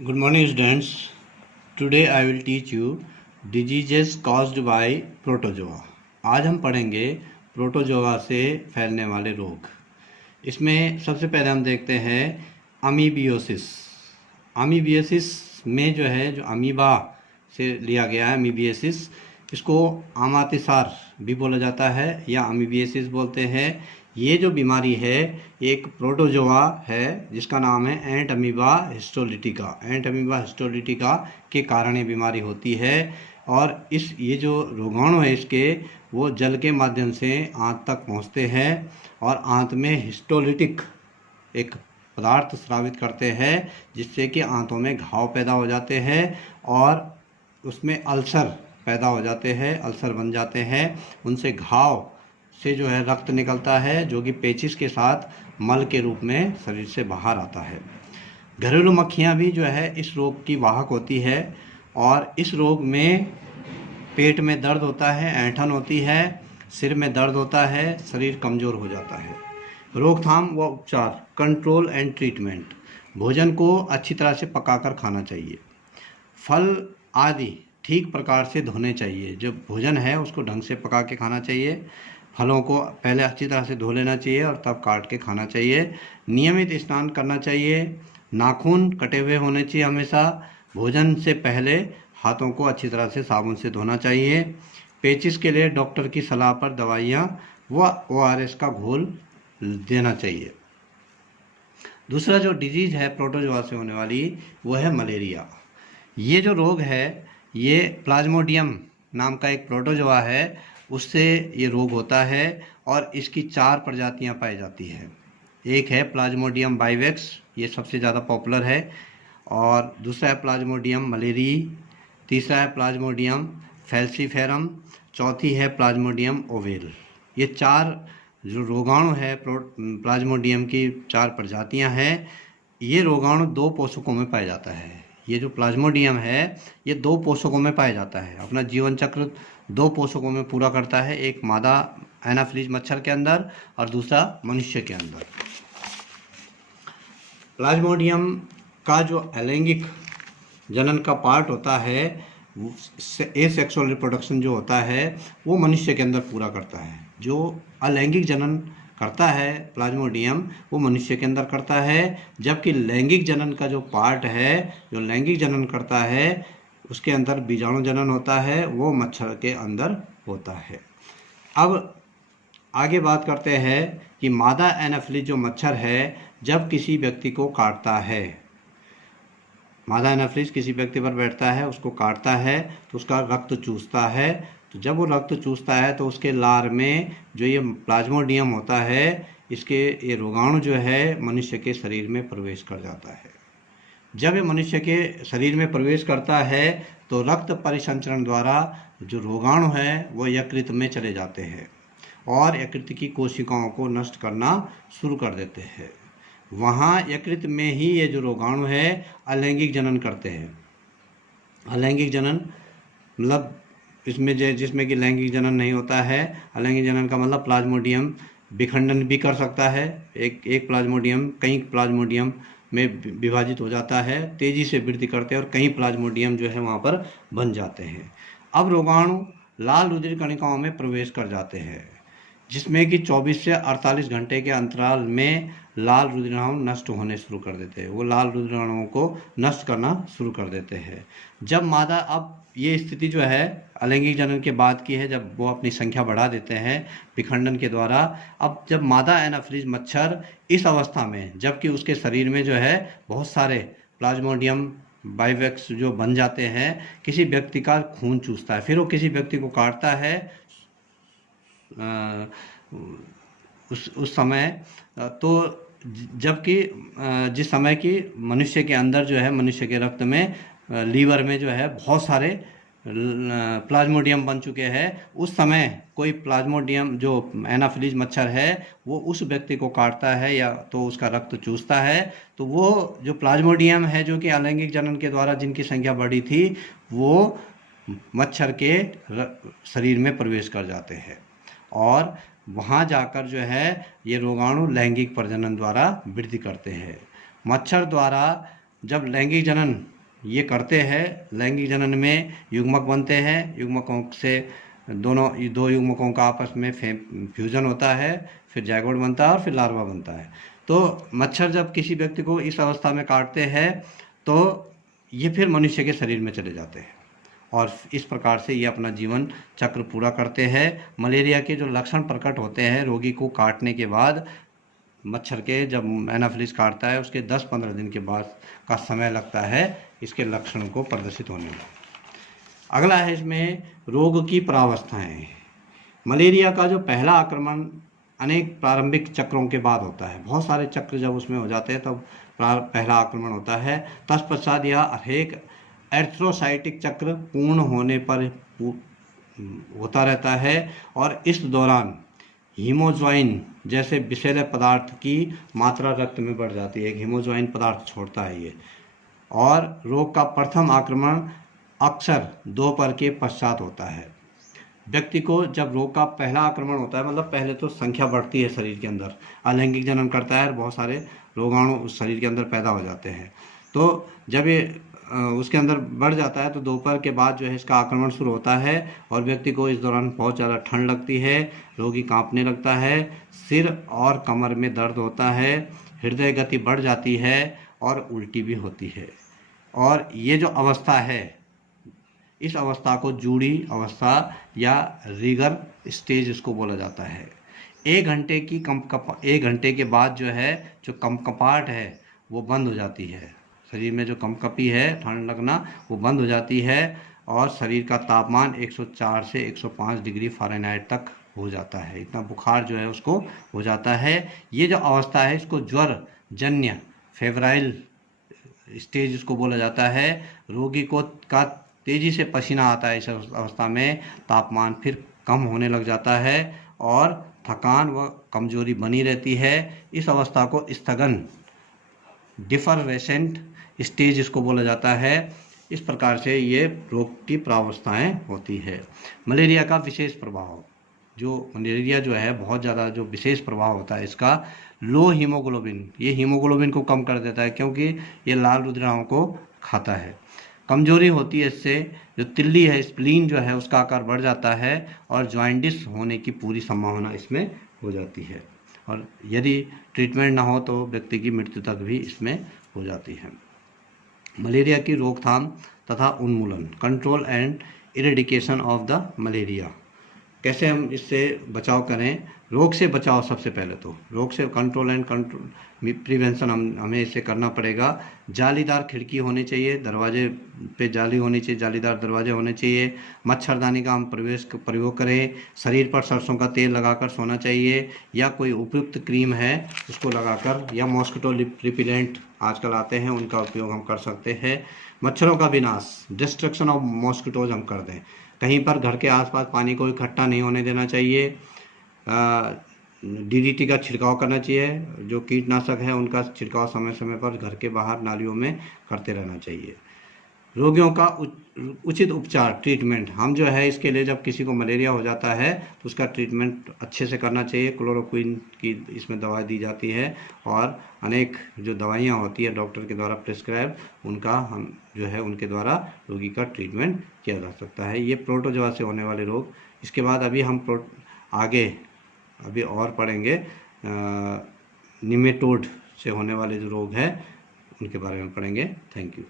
Good morning, students. Today I will teach you diseases caused by protozoa. आज हम पढ़ेंगे protozoa से फैलने वाले रोग। इसमें सबसे पहले हम देखते हैं अमीबियोसिस। अमीबियोसिस में जो है जो अमीबा से लिया गया है अमीबियोसिस, इसको आमातिसार भी बोला जाता है या अमीबियोसिस बोलते हैं। ये जो बीमारी है एक प्रोटोजोआ है जिसका नाम है एंट अमीबा हिस्टोलिटिका। एंट अमीबा हिस्टोलिटिका के कारण ये बीमारी होती है और ये जो रोगाणु है इसके वो जल के माध्यम से आंत तक पहुंचते हैं और आंत में हिस्टोलिटिक एक पदार्थ स्रावित करते हैं जिससे कि आंतों में घाव पैदा हो जाते हैं और उसमें अल्सर पैदा हो जाते हैं, अल्सर बन जाते हैं। उनसे घाव से जो है रक्त निकलता है जो कि पेचिश के साथ मल के रूप में शरीर से बाहर आता है। घरेलू मक्खियाँ भी जो है इस रोग की वाहक होती है और इस रोग में पेट में दर्द होता है, ऐंठन होती है, सिर में दर्द होता है, शरीर कमज़ोर हो जाता है। रोकथाम व उपचार, कंट्रोल एंड ट्रीटमेंट। भोजन को अच्छी तरह से पकाकर खाना चाहिए। फल आदि ठीक प्रकार से धोने चाहिए। जो भोजन है उसको ढंग से पका के खाना चाहिए। फलों को पहले अच्छी तरह से धो लेना चाहिए और तब काट के खाना चाहिए। नियमित स्नान करना चाहिए। नाखून कटे हुए होने चाहिए हमेशा। भोजन से पहले हाथों को अच्छी तरह से साबुन से धोना चाहिए। पेचिश के लिए डॉक्टर की सलाह पर दवाइयाँ व ORS का घोल देना चाहिए। दूसरा जो डिजीज़ है प्रोटोजोआ से होने वाली वो है मलेरिया। ये जो रोग है ये प्लाज्मोडियम नाम का एक प्रोटोजोआ है, उससे ये रोग होता है और इसकी 4 प्रजातियां पाई जाती है। एक है प्लाज्मोडियम बाइवेक्स, ये सबसे ज़्यादा पॉपुलर है, और दूसरा है प्लाज्मोडियम मलेरिई, तीसरा है प्लाज्मोडियम फैल्सीफेरम, चौथी है प्लाज्मोडियम ओवेल। ये 4 जो रोगाणु है प्लाज्मोडियम की 4 प्रजातियां हैं। ये रोगाणु 2 पोषकों में पाया जाता है। ये जो प्लाज्मोडियम है ये 2 पोषकों में पाया जाता है। अपना जीवन चक्र 2 पोषकों में पूरा करता है, एक मादा एनाफिलीज मच्छर के अंदर और दूसरा मनुष्य के अंदर। प्लाज्मोडियम का जो अलैंगिक जनन का पार्ट होता है, एसेक्सुअल रिप्रोडक्शन जो होता है वो मनुष्य के अंदर पूरा करता है। जो अलैंगिक जनन करता है प्लाज्मोडियम वो मनुष्य के अंदर करता है, जबकि लैंगिक जनन का जो पार्ट है जो लैंगिक जनन करता है उसके अंदर बीजाणु जनन होता है, वो मच्छर के अंदर होता है। अब आगे बात करते हैं कि मादा एनाफिलीज जो मच्छर है जब किसी व्यक्ति को काटता है, मादा एनाफिलीज किसी व्यक्ति पर बैठता है, उसको काटता है तो उसका रक्त चूसता है। तो जब वो रक्त चूसता है तो उसके लार में जो ये प्लाज्मोडियम होता है इसके ये रोगाणु जो है मनुष्य के शरीर में प्रवेश कर जाता है। जब ये मनुष्य के शरीर में प्रवेश करता है तो रक्त परिसंचरण द्वारा जो रोगाणु है वो यकृत में चले जाते हैं और यकृत की कोशिकाओं को नष्ट करना शुरू कर देते हैं। वहाँ यकृत में ही ये जो रोगाणु है अलैंगिक जनन करते हैं। अलैंगिक जनन मतलब इसमें जिसमें कि लैंगिक जनन नहीं होता है। अलैंगिक जनन का मतलब प्लाज्मोडियम विखंडन भी कर सकता है। एक प्लाज्मोडियम कई प्लाज्मोडियम में विभाजित हो जाता है, तेज़ी से वृद्धि करते हैं और कई प्लाज्मोडियम जो है वहाँ पर बन जाते हैं। अब रोगाणु लाल रुधिर कणिकाओं में प्रवेश कर जाते हैं जिसमें कि 24 से 48 घंटे के अंतराल में लाल रुधिराणु नष्ट होने शुरू कर देते हैं। वो लाल रुधिराणुओं को नष्ट करना शुरू कर देते हैं। जब मादा, अब ये स्थिति जो है अलैंगिक जनन के बाद की है, जब वो अपनी संख्या बढ़ा देते हैं विखंडन के द्वारा। अब जब मादा एनाफिलीज मच्छर इस अवस्था में, जबकि उसके शरीर में जो है बहुत सारे प्लाज्मोडियम बाइवेक्स जो बन जाते हैं, किसी व्यक्ति का खून चूसता है, फिर वो किसी व्यक्ति को काटता है उस समय, तो जबकि जिस समय की मनुष्य के अंदर जो है मनुष्य के रक्त में लीवर में जो है बहुत सारे प्लाज्मोडियम बन चुके हैं, उस समय कोई प्लाज्मोडियम जो एनाफिलीज मच्छर है वो उस व्यक्ति को काटता है या तो उसका रक्त चूसता है, तो वो जो प्लाज्मोडियम है जो कि अलैंगिक जनन के द्वारा जिनकी संख्या बढ़ी थी वो मच्छर के शरीर में प्रवेश कर जाते हैं और वहाँ जाकर जो है ये रोगाणु लैंगिक प्रजनन द्वारा वृद्धि करते हैं। मच्छर द्वारा जब लैंगिक जनन ये करते हैं, लैंगिक जनन में युग्मक बनते हैं, युग्मकों से दो युग्मकों का आपस में फ्यूजन होता है, फिर जायगोट बनता है और फिर लार्वा बनता है। तो मच्छर जब किसी व्यक्ति को इस अवस्था में काटते हैं तो ये फिर मनुष्य के शरीर में चले जाते हैं और इस प्रकार से ये अपना जीवन चक्र पूरा करते हैं। मलेरिया के जो लक्षण प्रकट होते हैं रोगी को काटने के बाद, मच्छर के जब एनाफिलिस काटता है उसके 10-15 दिन के बाद का समय लगता है इसके लक्षणों को प्रदर्शित होने में। अगला है इसमें रोग की प्रावस्थाएं। मलेरिया का जो पहला आक्रमण अनेक प्रारंभिक चक्रों के बाद होता है, बहुत सारे चक्र जब उसमें हो जाते हैं तब पहला आक्रमण होता है। तत्पश्चात यह अनेक एर्थ्रोसाइटिक चक्र पूर्ण होने पर होता रहता है और इस दौरान हीमोज्वाइन जैसे विषैले पदार्थ की मात्रा रक्त में बढ़ जाती है। एक हीमोज्वाइन पदार्थ छोड़ता है ये। और रोग का प्रथम आक्रमण अक्सर दोपहर के पश्चात होता है। व्यक्ति को जब रोग का पहला आक्रमण होता है, मतलब पहले तो संख्या बढ़ती है शरीर के अंदर, अलैंगिक जनन करता है और बहुत सारे रोगाणु उस शरीर के अंदर पैदा हो जाते हैं। तो जब ये उसके अंदर बढ़ जाता है तो दोपहर के बाद जो है इसका आक्रमण शुरू होता है और व्यक्ति को इस दौरान बहुत ज़्यादा ठंड लगती है, रोगी कांपने लगता है, सिर और कमर में दर्द होता है, हृदय गति बढ़ जाती है और उल्टी भी होती है। और ये जो अवस्था है, इस अवस्था को जूड़ी अवस्था या रिगर स्टेज इसको बोला जाता है। 1 घंटे के बाद जो है जो कंपकपाहट है वो बंद हो जाती है। शरीर में जो कंपकपी है, ठंड लगना, वो बंद हो जाती है और शरीर का तापमान 104 से 105 डिग्री फ़ारेनहाइट तक हो जाता है। इतना बुखार जो है उसको हो जाता है। ये जो अवस्था है इसको ज्वर जन्य फेब्राइल स्टेज इसको बोला जाता है। रोगी को का तेज़ी से पसीना आता है। इस अवस्था में तापमान फिर कम होने लग जाता है और थकान व कमजोरी बनी रहती है। इस अवस्था को स्थगन डिफरवेसेंट स्टेज इसको बोला जाता है। इस प्रकार से ये रोग की प्रावस्थाएं होती है। मलेरिया का विशेष प्रभाव, जो मलेरिया जो है बहुत ज़्यादा जो विशेष प्रभाव होता है इसका, लो हीमोग्लोबिन, ये हीमोग्लोबिन को कम कर देता है क्योंकि ये लाल रुधिराओं को खाता है। कमजोरी होती है इससे, जो तिल्ली है स्प्लीन जो है उसका आकार बढ़ जाता है और जॉइंटिस होने की पूरी संभावना इसमें हो जाती है और यदि ट्रीटमेंट ना हो तो व्यक्ति की मृत्यु तक भी इसमें हो जाती है। मलेरिया की रोकथाम तथा उन्मूलन, control and eradication of the malaria. कैसे हम इससे बचाव करें? रोग से बचाव, सबसे पहले तो रोग से कंट्रोल एंड प्रिवेंशन हमें इससे करना पड़ेगा। जालीदार खिड़की होनी चाहिए, दरवाजे पे जाली होनी चाहिए, जालीदार दरवाजे होने चाहिए। मच्छरदानी का हम प्रयोग करें। शरीर पर सरसों का तेल लगाकर सोना चाहिए या कोई उपयुक्त क्रीम है उसको लगाकर, या मॉस्किटो रिपेलेंट आजकल आते हैं उनका उपयोग हम कर सकते हैं। मच्छरों का विनाश, डिस्ट्रक्शन ऑफ मॉस्किटोज हम कर दें। कहीं पर घर के आसपास पानी को इकट्ठा नहीं होने देना चाहिए। डीडीटी का छिड़काव करना चाहिए, जो कीटनाशक है उनका छिड़काव समय समय पर घर के बाहर नालियों में करते रहना चाहिए। रोगियों का उचित उपचार, ट्रीटमेंट, हम जो है इसके लिए जब किसी को मलेरिया हो जाता है तो उसका ट्रीटमेंट अच्छे से करना चाहिए। क्लोरोक्विन की इसमें दवा दी जाती है और अनेक जो दवाइयाँ होती है डॉक्टर के द्वारा प्रिस्क्राइब, उनका हम जो है उनके द्वारा रोगी का ट्रीटमेंट किया जा सकता है। ये प्रोटोजोआ से होने वाले रोग। इसके बाद अभी हम आगे अभी और पढ़ेंगे निमेटोड से होने वाले जो रोग हैं उनके बारे में पढ़ेंगे। Thank you.